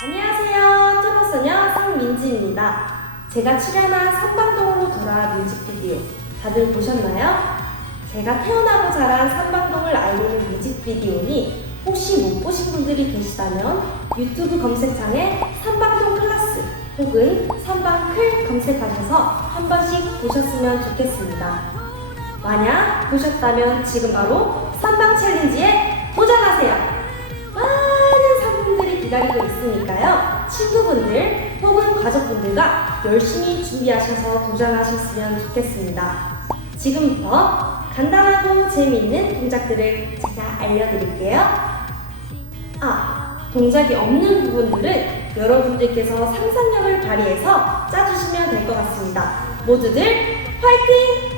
안녕하세요. 초록소녀 상민지입니다. 제가 출연한 삼방동으로 돌아 뮤직비디오 다들 보셨나요? 제가 태어나고 자란 삼방동을 알리는 뮤직비디오니 혹시 못 보신 분들이 계시다면 유튜브 검색창에 삼방동 클래스 혹은 삼방클 검색하셔서 한 번씩 보셨으면 좋겠습니다. 만약 보셨다면 지금 바로 삼방 챌린지에 친구분들 혹은 가족분들과 열심히 준비하셔서 도전하셨으면 좋겠습니다. 지금부터 간단하고 재미있는 동작들을 제가 알려드릴게요. 아, 동작이 없는 부분들은 여러분들께서 상상력을 발휘해서 짜주시면 될 것 같습니다. 모두들 화이팅!